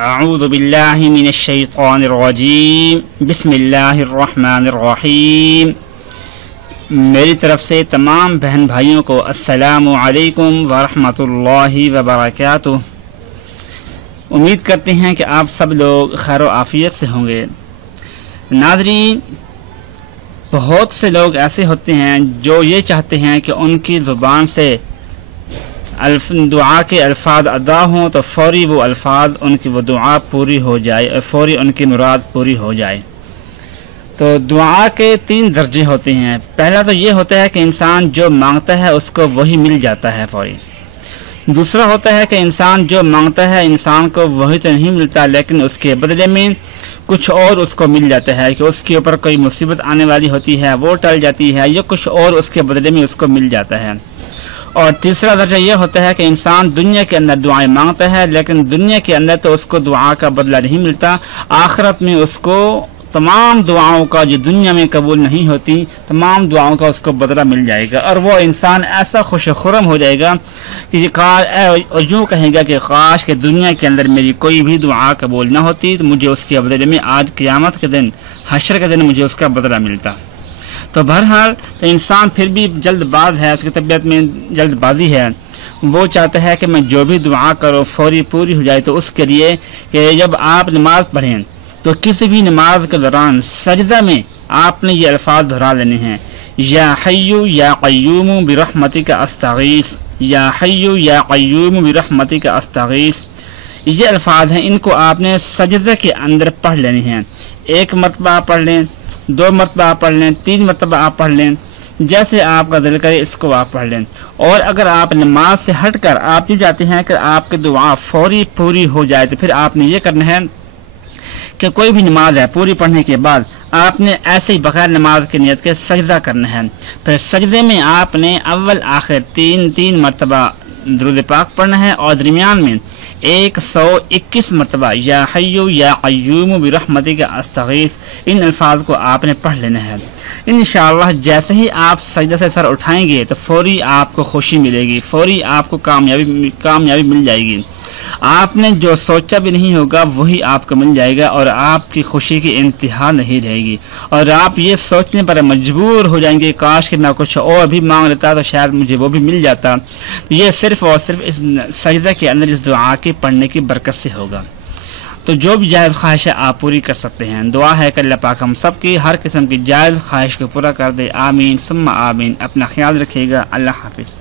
اعوذ باللہ من الشیطان الرجیم بسم اللہ الرحمن الرحیم۔ میری طرف سے تمام بہن بھائیوں کو السلام علیکم ورحمۃ اللہ وبرکاتہ۔ امید کرتے ہیں کہ آپ سب لوگ خیر و عافیت سے ہوں گے۔ ناظرین، بہت سے لوگ ایسے ہوتے ہیں جو یہ چاہتے ہیں کہ ان کی زبان سے دعا کے الفاظ ادا ہوں تو فوری وہ الفاظ ان کی وہ دعا پوری ہو جائے اور فوری ان کی مراد پوری ہو جائے۔ تو دعا کے 3 درجے ہوتے ہیں۔ پہلا تو یہ ہوتا ہے کہ انسان جو مانگتا ہے اس کو وہی مل جاتا ہے فوری۔ دوسرا ہوتا ہے کہ انسان جو مانگتا ہے انسان کو وہی تو نہیں ملتا، لیکن اس کے بدلے میں کچھ اور اس کو مل جاتا ہے کہ اس کے اوپر کوئی مصیبت آنے والی ہوتی ہے وہ ٹل جاتی ہے، یا کچھ اور اس کے بدلے میں اس کو مل جاتا ہے۔ اور تیسرا درجہ یہ ہوتا ہے کہ انسان دنیا کے اندر دعائیں مانگتا ہے، لیکن دنیا کے اندر تو اس کو دعا کا بدلہ نہیں ملتا، آخرت میں اس کو تمام دعاؤں کا جو دنیا میں قبول نہیں ہوتی تمام دعاؤں کا اس کو بدلہ مل جائے گا، اور وہ انسان ایسا خوش و خرم ہو جائے گا کہ یوں کہے گا کہ کاش کہ دنیا کے اندر میری کوئی بھی دعا قبول نہ ہوتی تو مجھے اس کے بدلے میں آج قیامت کے دن حشر کے دن مجھے اس کا بدلہ ملتا۔ تو بہرحال تو انسان پھر بھی جلد باز ہے، اس کی طبیعت میں جلد بازی ہے، وہ چاہتا ہے کہ میں جو بھی دعا کروں فوری پوری ہو جائے۔ تو اس کے لیے کہ جب آپ نماز پڑھیں تو کسی بھی نماز کے دوران سجدہ میں آپ نے یہ الفاظ دہرا لینے ہیں، یا حی یا قیوم برحمتک استغیث، یا حی یا قیوم برحمتک استغیث۔ یہ الفاظ ہیں، ان کو آپ نے سجدہ کے اندر پڑھ لینے ہیں۔ 1 مرتبہ آپ پڑھ لیں، 2 مرتبہ آپ پڑھ لیں، 3 مرتبہ آپ پڑھ لیں، جیسے آپ کا دل کرے اس کو آپ پڑھ لیں۔ اور اگر آپ نماز سے ہٹ کر آپ یہ چاہتے ہیں کہ آپ کی دعا فوری پوری ہو جائے تو پھر آپ نے یہ کرنا ہے کہ کوئی بھی نماز ہے پوری پڑھنے کے بعد آپ نے ایسے ہی بغیر نماز کی نیت کے سجدہ کرنا ہے۔ پھر سجدے میں آپ نے اول آخر 3 مرتبہ درود پاک پڑھنا ہے، اور درمیان میں 121 مرتبہ یا حی یا قیوم برحمتک استغیث، ان الفاظ کو آپ نے پڑھ لینا ہے۔ انشاءاللہ جیسے ہی آپ سجدہ سے سر اٹھائیں گے تو فوری آپ کو خوشی ملے گی، فوری آپ کو کامیابی مل جائے گی۔ آپ نے جو سوچا بھی نہیں ہوگا وہی آپ کو مل جائے گا، اور آپ کی خوشی کی انتہا نہیں رہے گی، اور آپ یہ سوچنے پر مجبور ہو جائیں گے کاش کہ میں کچھ اور بھی مانگ لیتا تو شاید مجھے وہ بھی مل جاتا۔ یہ صرف اور صرف اس سجدہ کے اندر اس دعا کے پڑھنے کی برکت سے ہوگا۔ تو جو بھی جائز خواہش ہے آپ پوری کر سکتے ہیں۔ دعا ہے کہ اللہ پاک ہم سب کی ہر قسم کی جائز خواہش کو پورا کر دے، آمین ثم آمین۔ اپنا خیال رکھیے گا، اللہ حافظ۔